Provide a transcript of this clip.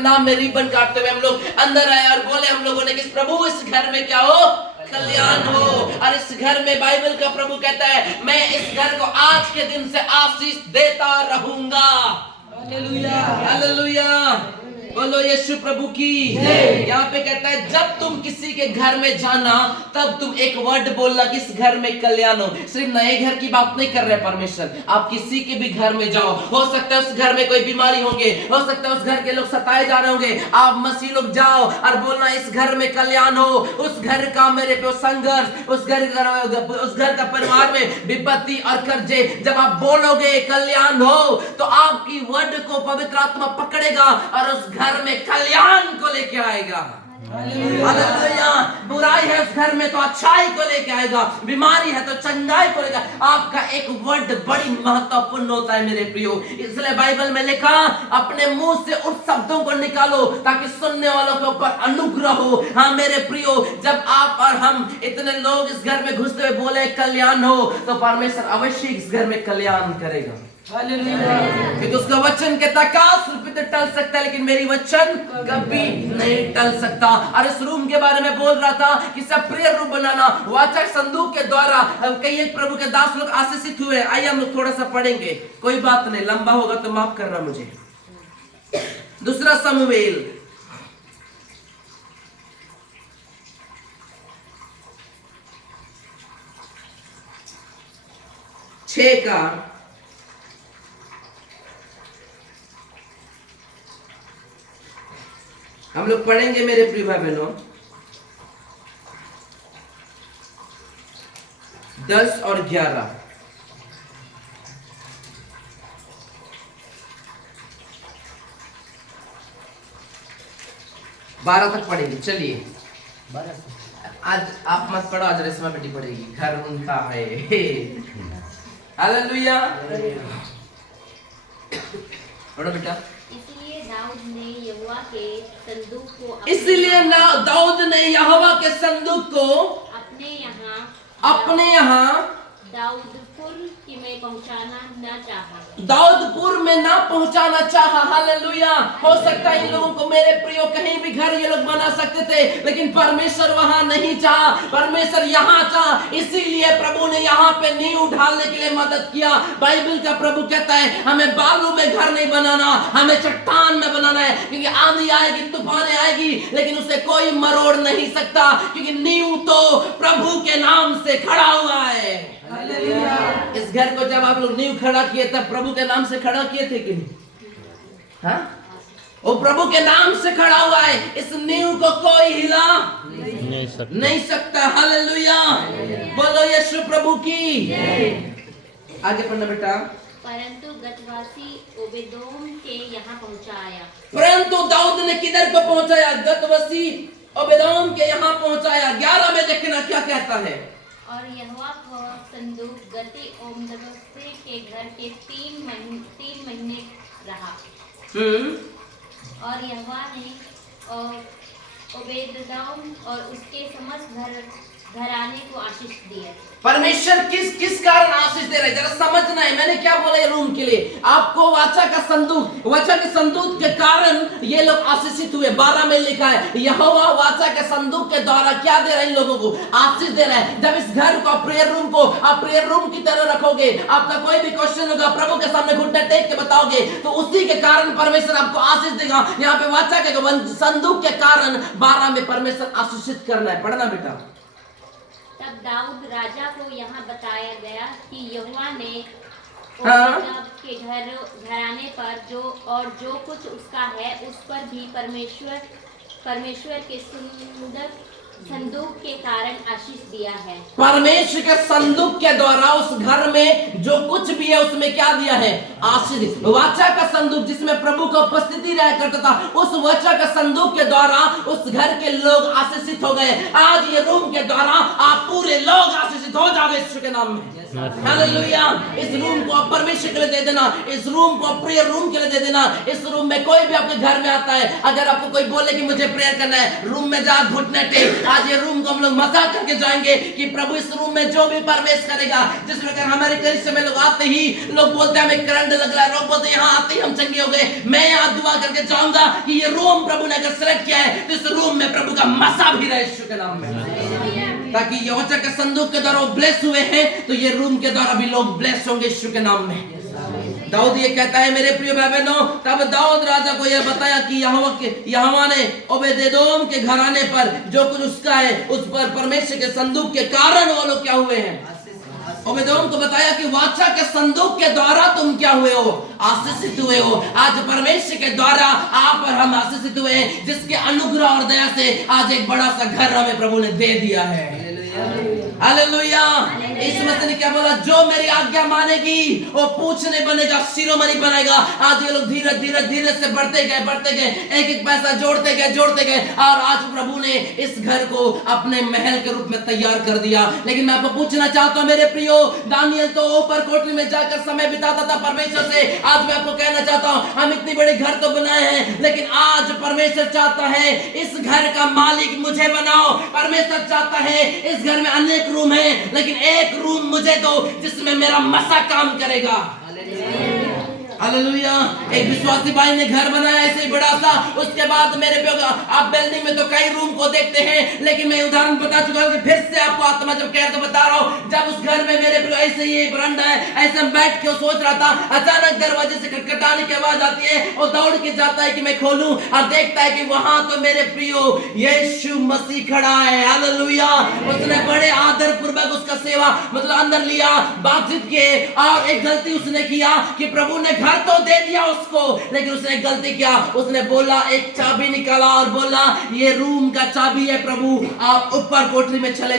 नाम में रिबन काटते हुए हम लोग अंदर आए और बोले हम लोगों ने कि प्रभु इस घर में क्या हो, कल्याण हो। और इस घर में बाइबल का प्रभु कहता है मैं इस घर को आज के दिन से आशीष देता रहूंगा। हालेलुया हालेलुया, बोलो यीशु प्रभु की। यहाँ पे कहता है जब तुम किसी के घर में जाना तब तुम एक वर्ड बोलना कि इस घर में कल्याण हो। सिर्फ नए घर की बात नहीं कर रहे परमेश्वर, आप किसी के भी घर में जाओ, हो सकता है उस घर में कोई बीमारी होंगे, हो सकता है उस घर के लोग सताए जा रहे होंगे, आप मसीह लोग जाओ और बोलना इस घर में कल्याण हो। उस घर का मेरे पे संघर्ष, उस घर का परिवार में विपत्ति और कर्जे, जब आप बोलोगे कल्याण हो तो आपकी वर्ड को पवित्र आत्मा पकड़ेगा और उस घर में कल्याण को लेके आएगा। हालेलुया, बुराई है उस घर में तो अच्छाई को लेके आएगा, बीमारी है तो चंगाई को लेकर। आपका एक वर्ड बड़ी महत्वपूर्ण होता है मेरे प्रियो, इसलिए बाइबल में लिखा अपने मुंह से उस शब्दों को निकालो ताकि सुनने वालों के ऊपर अनुग्रह हो। हाँ मेरे प्रियो, जब आप और हम इतने लोग इस घर में घुसते हुए बोले कल्याण हो तो परमेश्वर अवश्य इस घर में कल्याण करेगा। क्योंकि उसका वचन कहता आकाश तो टल सकता है लेकिन मेरी वचन कभी नहीं टल सकता। और इस रूम के बारे में बोल रहा था कि सब प्रिय रूप बनाना, वाचा संदूक के द्वारा कई प्रभु के दास लोग आशीषित हुए। आइए हम लोग थोड़ा सा पढ़ेंगे, कोई बात नहीं, लंबा होगा तो माफ करना मुझे। दूसरा शमूएल छह का हम लोग पढ़ेंगे मेरे प्रिय भाई बहनों 10 और 11। बारह तक पढ़ेंगे। चलिए आज आप मत पढ़ो, आज रेशमा बेटी पढ़ेगी, घर उनका है। हालेलुया, पढ़ो बेटा। इसलिए दाऊद ने यहोवा के संदूक को अपने यहाँ दाऊदपुर में ना पहुंचाना चाहा। हालेलुया, हो सकता है इन लोगों को मेरे प्रियो कहीं भी घर ये लोग बना सकते थे लेकिन परमेश्वर वहां नहीं चाहा, परमेश्वर यहाँ चाहा। इसीलिए प्रभु ने यहाँ पे नींव ढालने के लिए मदद किया। बाइबल का प्रभु कहता है हमें बालू में घर नहीं बनाना, हमें चट्टान में बनाना है, क्योंकि आंधी आएगी, तूफान आएगी लेकिन उसे कोई मरोड़ नहीं सकता, क्योंकि नींव तो प्रभु के नाम से खड़ा हुआ है। इस घर को जब आप लोग नींव खड़ा किए तब प्रभु के नाम से खड़ा किए थे कि नहीं? हाँ? वो प्रभु के नाम से खड़ा हुआ है, इस नींव को कोई हिला नहीं सकता। हालेलुया, बोलो यीशु प्रभु की। आगे पढ़ना बेटा। परंतु गतवासी ओबेदोम के यहाँ पहुंचाया। परंतु दाऊद ने किधर को पहुंचाया? गतवासी ओबेदोम के यहाँ पहुंचाया। 11 में देखना क्या कहता है। और यहोवा का संदूक गति ओबेदोम के घर के 3 महीने रहा। और यहोवा ने ओबेदोम और उसके समस्त घराने को आशीष दिया। परमेश्वर किस कारण आशीष दे रहे, जरा समझना है। मैंने क्या बोला ये रूम के लिए आपको, वाचा के संदूक के कारण ये लोग आशीषित हुए। 12 में लिखा है यहोवा वाचा के संदूक के द्वारा क्या दे रहे हैं, इन लोगों को आशीष दे रहा है। जब इस घर को प्रेयर रूम को आप प्रेयर रूम की तरह रखोगे, आपका कोई भी क्वेश्चन होगा प्रभु के सामने घुटने टेक के बताओगे तो उसी के कारण परमेश्वर आपको आशीष देगा। यहाँ पे वाचा के संदूक के कारण 12 में परमेश्वर आशीषित करना है। पढ़ना बेटा। तब दाऊद राजा को यहाँ बताया गया कि यहोवा ने ओबेद के घराने पर जो कुछ उसका है उस पर भी परमेश्वर के संदूक के कारण आशीष दिया है। परमेश्वर के संदूक के द्वारा उस घर में जो कुछ भी है उसमें क्या दिया है, आशीष। वाचा का संदूक जिसमें प्रभु का उपस्थिति रहा करता था, उस वाचा का संदूक के द्वारा उस घर के लोग आशीषित हो गए। आज ये रूम के द्वारा आप पूरे लोग आशीषित हो जाओगे यीशु के नाम में। हालेलुया। इस रूम को आप परमेश्वर के लिए दे देना, इस रूम को आप प्रेयर रूम के लिए दे देना। इस रूम में कोई भी आपके घर में आता है, अगर आपको कोई बोले कि मुझे प्रेयर करना है, रूम में जा घुटने टेक। आज ये रूम को हम लोग मजाक करके जाएंगे कि प्रभु इस रूम में जो भी प्रवेश करेगा, जिस प्रकार हमारे कलीसिया में लोग आते ही लोग बोलते हैं हमें करंट लग रहा है, लोग बोलते हैं यहाँ आते ही हम चंगे हो गए। मैं यहाँ दुआ करके जाऊंगा कि ये रूम प्रभु ने अगर सेलेक्ट किया है तो इस रूम में प्रभु का मसा भी रहे, यीशु के नाम में। ताकि यहोवा के संदूक के द्वारा वो ब्लेस हुए हैं, तो ये रूम के द्वारा भी लोग ब्लेस होंगे, यीशु के नाम में। दाऊद ये कहता है मेरे प्रिय भाई बहनों, तब दाऊद राजा को यह बताया कि यहोवा ने ओबेदेदोम के घराने पर जो कुछ उसका है उस पर परमेश्वर के संदूक के कारण वो लोग क्या हुए हैं। ओबेदेदोम को बताया कि वाचा के संदूक के द्वारा तुम क्या हुए हो, आशीषित हुए हो। आज परमेश्वर के द्वारा आप और हम आशीषित हुए हैं, जिसके अनुग्रह और दया से आज एक बड़ा सा घर हमें प्रभु ने दे दिया है। हालेलुया। इस मसीह ने क्या बोला, जो मेरी आज्ञा मानेगी वो पूछने बनेगा, शिरोमणि बनेगा। आज ये लोग धीरे धीरे धीरे से बढ़ते गए, एक एक पैसा जोड़ते गए और आज प्रभु ने इस घर को अपने महल के रूप में तैयार कर दिया। लेकिन मैं आपको पूछना चाहता हूँ मेरे प्रियो, दानियल तो ऊपर कोठरी में जाकर समय बिताता था परमेश्वर से। आज मैं आपको कहना चाहता हूँ, हम इतनी बड़ी घर तो बनाए हैं, लेकिन आज परमेश्वर चाहता है इस घर का मालिक मुझे बनाओ। परमेश्वर चाहता है इस घर में अनेक रूम है, लेकिन एक रूम मुझे दो जिसमें मेरा मसा काम करेगा। हालेलुया। एक विश्वासी भाई ने घर बनाया ऐसे ही बड़ा सा, उसके बाद मेरे पे आप बिल्डिंग में तो कई रूम को देखते हैं, लेकिन मैं उदाहरण बता चुका हूं कि फिर से आपको आत्मा जब कह तो बता रहा हूं, जब उस घर में मेरे पे ऐसे ही एक बरंडा है, ऐसे बैठ के सोच रहा था, अचानक दरवाजे से खटखटाने की आवाज आती है और दौड़ के जाता है कि मैं खोलूं और देखता है कि वहां तो मेरे प्रियो यीशु मसीह खड़ा है। हालेलुया। उसने बड़े आदर पूर्वक उसका सेवा मतलब अंदर लिया, बातचीत किए, और एक गलती उसने किया कि प्रभु ने घर तो दे दिया उसको, लेकिन उसने एक गलती किया, उसने बोला, एक चाबी निकाला और बोला ये रूम का चाबी है प्रभु, आप ऊपर कोठरी में चले